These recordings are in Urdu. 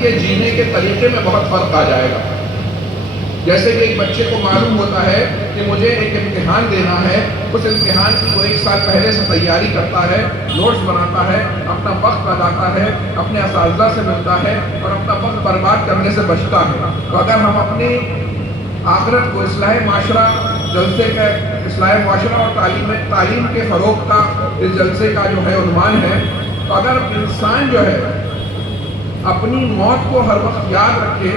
کے جینے کے طریقے میں بہت فرق آ جائے گا۔ جیسے کہ ایک بچے کو معلوم ہوتا ہے کہ مجھے ایک امتحان دینا ہے، اس امتحان کی وہ 1 سال پہلے سے تیاری کرتا ہے، نوٹس بناتا ہے، اپنا وقت لگاتا ہے، اپنے اساتذہ سے ملتا ہے اور اپنا وقت برباد کرنے سے بچتا ہے۔ تو اگر ہم اپنی آخرت کو اصلاح معاشرہ جلسے کا، اصلاح معاشرہ اور تعلیم کے فروغ کا اس جلسے کا جو ہے عنوان ہے، تو اگر انسان جو ہے اپنی موت کو ہر وقت یاد رکھے،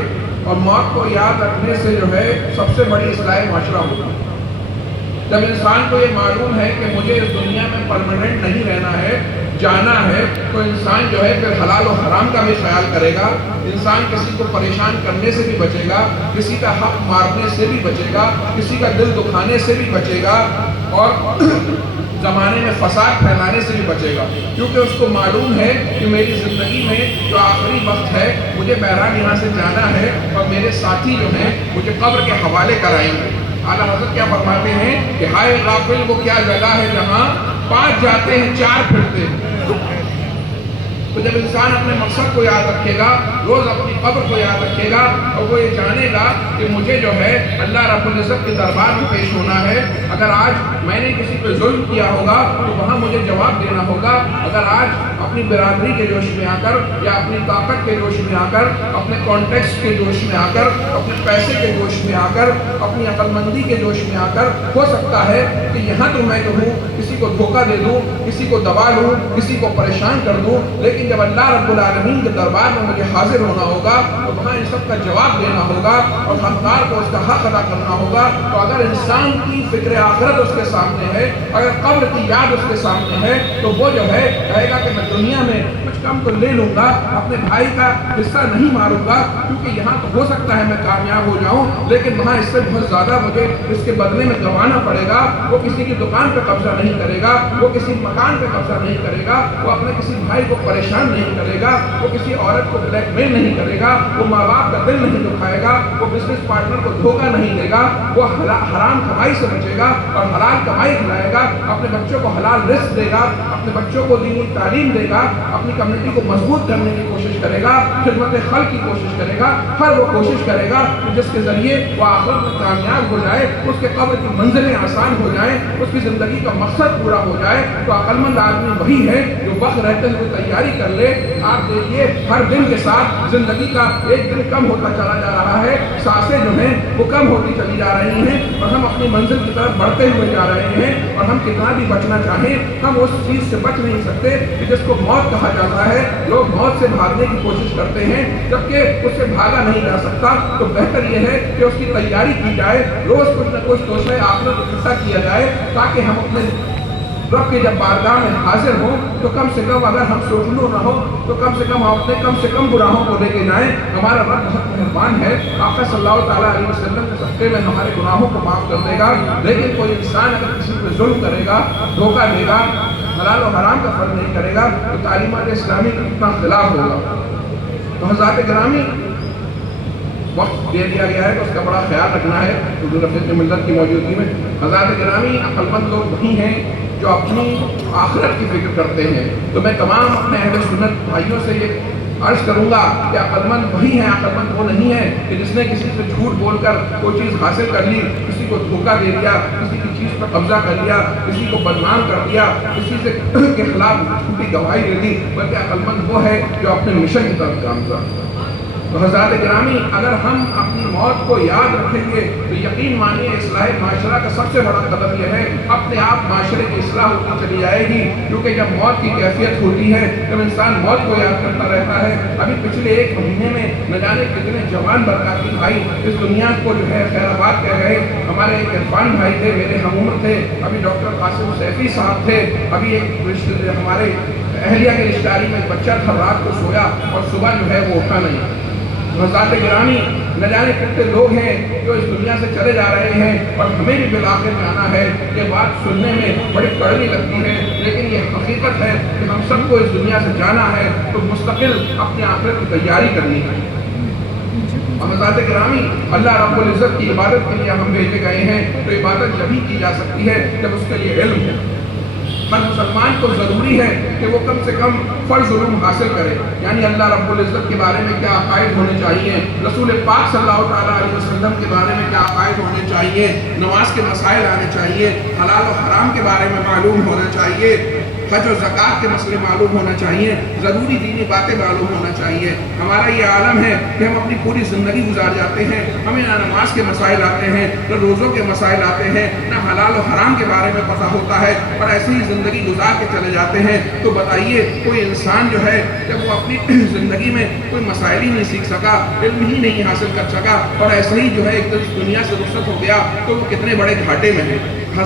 اور موت کو یاد رکھنے سے جو ہے سب سے بڑی اصلاح معاشرہ ہوگی۔ جب انسان کو یہ معلوم ہے کہ مجھے اس دنیا میں پرماننٹ نہیں رہنا ہے، جانا ہے، تو انسان جو ہے پھر حلال و حرام کا بھی خیال کرے گا، انسان کسی کو پریشان کرنے سے بھی بچے گا، کسی کا حق مارنے سے بھی بچے گا، کسی کا دل دکھانے سے بھی بچے گا، اور زمانے میں فساد پھیلانے سے بھی بچے گا، کیونکہ اس کو معلوم ہے کہ میری زندگی میں جو آخری وقت ہے مجھے بہرحال یہاں سے جانا ہے، اور میرے ساتھی جو ہیں مجھے قبر کے حوالے کرائیں گے۔ اعلیٰ حضرت کیا فرماتے ہیں کہ ہائے غافل وہ کیا جگہ ہے جہاں 5 جاتے ہیں 4 پھرتے ہیں۔ تو جب انسان اپنے مقصد کو یاد رکھے گا، روز اپنی قبر کو یاد رکھے گا، اور وہ یہ جانے گا کہ مجھے جو ہے اللہ رب العزت کے دربار میں پیش ہونا ہے۔ اگر آج میں نے کسی پہ ظلم کیا ہوگا تو وہاں مجھے جواب دینا ہوگا۔ اگر آج اپنی برادری کے جوش میں آ کر، یا اپنی طاقت کے جوش میں آ کر، اپنے کانٹیکٹس کے جوش میں آ کر، اپنے پیسے کے جوش میں آ کر، اپنی عقل مندی کے جوش میں آ کر، ہو سکتا ہے کہ یہاں تو میں جو ہوں کسی کو دھوکہ دے دوں، کسی کو دبا لوں، کسی کو پریشان کر دوں، لیکن جب اللہ رب العالمین کے دربار میں مجھے حاضر ہونا ہوگا تو وہاں ان سب کا جواب دینا ہوگا، اور حقدار کو اس کا حق ادا کرنا ہوگا۔ تو اگر انسان کی فکر آخرت اس کے سامنے ہے، اگر قبر کی یاد اس کے سامنے ہے، تو وہ جو ہے کہے گا کہ میں دنیا میں کچھ کم تو لے لوں گا، اپنے بھائی کا حصہ نہیں ماروں گا، کیونکہ یہاں تو ہو سکتا ہے میں کامیاب ہو جاؤں، لیکن وہاں اس سے بہت زیادہ مجھے اس کے بدلے میں گنوانا پڑے گا۔ وہ کسی کی دکان پہ قبضہ نہیں کرے گا، وہ کسی مکان پہ قبضہ نہیں کرے گا، وہ اپنے کسی بھائی کو پریشان نہیں کرے گا، وہ کسی عورت کو بلیک میل نہیں کرے گا، وہ ماں باپ کا دل نہیں دکھائے گا، وہ بزنس پارٹنر کو دھوکہ نہیں دے گا، وہ حرام کمائی سے بچے گا اور حلال کمائی کھلائے گا، اپنے بچوں کو حلال رزق دے گا، اپنے بچوں کو دینی تعلیم دے گا، اپنی کمیونٹی کو مضبوط کرنے کی کوشش کرے گا، خدمت خلق کی کوشش کرے گا، ہر وہ کوشش کرے گا جس کے ذریعے وہ آخرت میں کامیاب ہو جائے، اس کے قبر کی منزلیں آسان ہو جائیں، اس کی زندگی کا مقصد پورا ہو جائے۔ تو عقل مند آدمی وہی ہے جو وقت رہتے ہوئے تیاری کر لے۔ آپ دیکھیے ہر دن کے ساتھ زندگی کا ایک دن کم ہوتا چلا جا رہا ہے، سانسیں جو ہیں وہ کم ہوتی چلی جا رہی ہیں، اور ہم اپنی منزل کی طرف بڑھتے ہوئے جا رہے ہیں، اور ہم کتنا بھی بچنا چاہیں ہم اس چیز سے بچ نہیں سکتے کہ جس کو موت کہا جاتا ہے۔ لوگ موت سے بھاگنے کی کوشش کرتے ہیں جبکہ اس سے بھاگا نہیں جا سکتا۔ تو بہتر یہ ہے کہ اس کی تیاری کی جائے، روز کچھ نہ کچھ توشہ آخرت اکٹھا کیا جائے، تاکہ ہم اپنے رب کے جب بارگاہ میں حاضر ہوں تو کم سے کم اگر ہم سوچنو نہ ہو تو کم سے کم ہم اپنے کم سے کم گناہوں کو لے کے جائیں۔ ہمارا رب بہت مہربان ہے، آقا صلی اللہ تعالیٰ علیہ وسلم کے صدقے میں ہمارے گناہوں کو معاف کر دے گا۔ لیکن کوئی انسان اگر کسی پہ ظلم کرے گا، دھوکہ دے گا، حلال و حرام کا فرق نہیں کرے گا، تو تعلیمات اسلامی کا کتنا خلاف ہوگا۔ تو حضرات گرامی، وقت دے دیا گیا ہے تو اس کا بڑا خیال رکھنا ہے حضور رفیق ملت کی موجودگی میں۔ حضرات گرامی، عقل مند لوگ وہی ہیں جو اپنی آخرت کی فکر کرتے ہیں۔ تو میں تمام اپنے اہل سنت بھائیوں سے یہ عرض کروں گا کہ عقل مند وہی ہیں، عقل مند وہ نہیں ہے کہ جس نے کسی سے جھوٹ بول کر کوئی چیز حاصل کر لی، کسی کو دھوکہ دے دیا، کسی کی چیز پر قبضہ کر لیا، کسی کو بدنام کر دیا، کسی سے کے خلاف جھوٹی گواہی دے دی، بلکہ عقل مند وہ ہے جو اپنے مشن کی طرف کام کرتا ہے۔ تو حضرات گرامی، اگر ہم اپنی موت کو یاد رکھیں گے تو یقین مانیے اصلاح معاشرہ کا سب سے بڑا قدم یہ ہے، اپنے آپ معاشرے کی اصلاح ہوتی چلی جائے گی، کیونکہ جب موت کی کیفیت ہوتی ہے، جب انسان موت کو یاد کرتا رہتا ہے۔ ابھی پچھلے 1 مہینے میں نہ جانے کتنے جوان برکاتی بھائی اس دنیا کو جو ہے خیر آباد کہہ گئے۔ ہمارے ایک عرفان بھائی تھے، میرے ہم عمر تھے، ابھی ڈاکٹر قاسم سیفی صاحب تھے، ابھی ایک ہمارے اہلیہ کے رشتہ داری میں ایک بچہ تھا، رات کو سویا اور صبح جو ہے وہ اٹھا نہیں۔ حضرات گرامی، نہ جانے کتنے لوگ ہیں جو اس دنیا سے چلے جا رہے ہیں، اور ہمیں بھی بالآخر جانا ہے۔ یہ بات سننے میں بڑی کڑوی لگتی ہے، لیکن یہ حقیقت ہے کہ ہم سب کو اس دنیا سے جانا ہے، تو مستقل اپنی آخرت کی تیاری کرنی ہے۔ اور حضرات گرامی، اللہ رب العزت کی عبادت کے لیے ہم بھیجے گئے ہیں، تو عبادت جبھی کی جا سکتی ہے جب اس کے لیے علم ہے۔ ہر مسلمان کو ضروری ہے کہ وہ کم سے کم فرض علوم حاصل کرے، یعنی اللہ رب العزت کے بارے میں کیا عقائد ہونے چاہیے، رسول پاک صلی اللہ تعالیٰ علیہ وسلم کے بارے میں کیا عقائد ہونے چاہیے، نماز کے مسائل آنے چاہیے، حلال و حرام کے بارے میں معلوم ہونا چاہیے، حج و زکوٰۃ کے مسئلے معلوم ہونا چاہیے، ضروری دینی باتیں معلوم ہونا چاہیے۔ ہمارا یہ عالم ہے کہ ہم اپنی پوری زندگی گزار جاتے ہیں، ہمیں نہ نماز کے مسائل آتے ہیں، نہ روزوں کے مسائل آتے ہیں، نہ حلال و حرام کے بارے میں پتہ ہوتا ہے، اور ایسے ہی زندگی گزار کے چلے جاتے ہیں۔ تو بتائیے کوئی انسان جو ہے جب وہ اپنی زندگی میں کوئی مسائل ہی نہیں سیکھ سکا، علم ہی نہیں حاصل کر سکا، اور ایسے ہی جو ہے ایک دنیا سے رخصت ہو گیا، تو وہ کتنے بڑے گھاٹے میں ہے۔